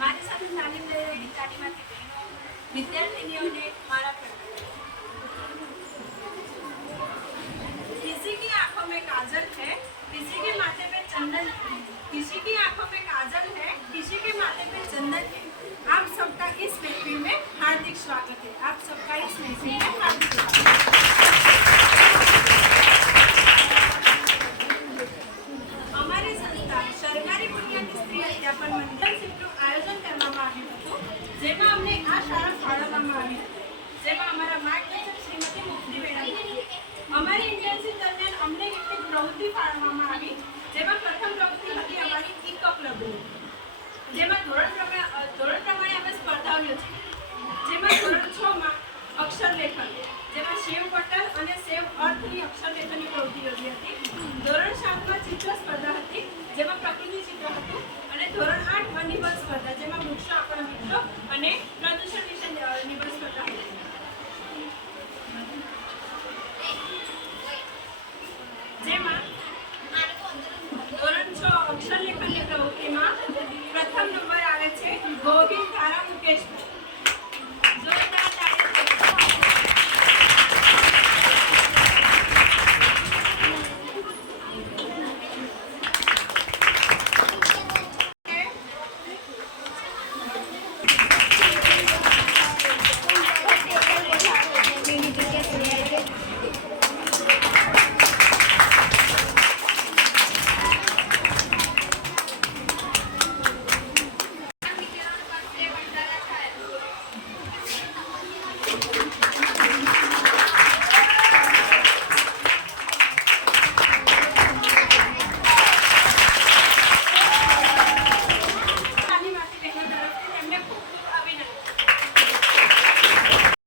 મારી સાથે તાલીમ લઈ રહેલી તાલીમાર્થી બહેનો વિદ્યાર્થીનીઓને મારા किसी की आंखों में काजल है, किसी के माथे पे चंदन है, किसी की आंखों में काजल है, किसी के माथे पे चंदन है। आप सबका इस महफिल में हार्दिक स्वागत है। आप सबका इस महफिल में हार्दिक स्वागत है।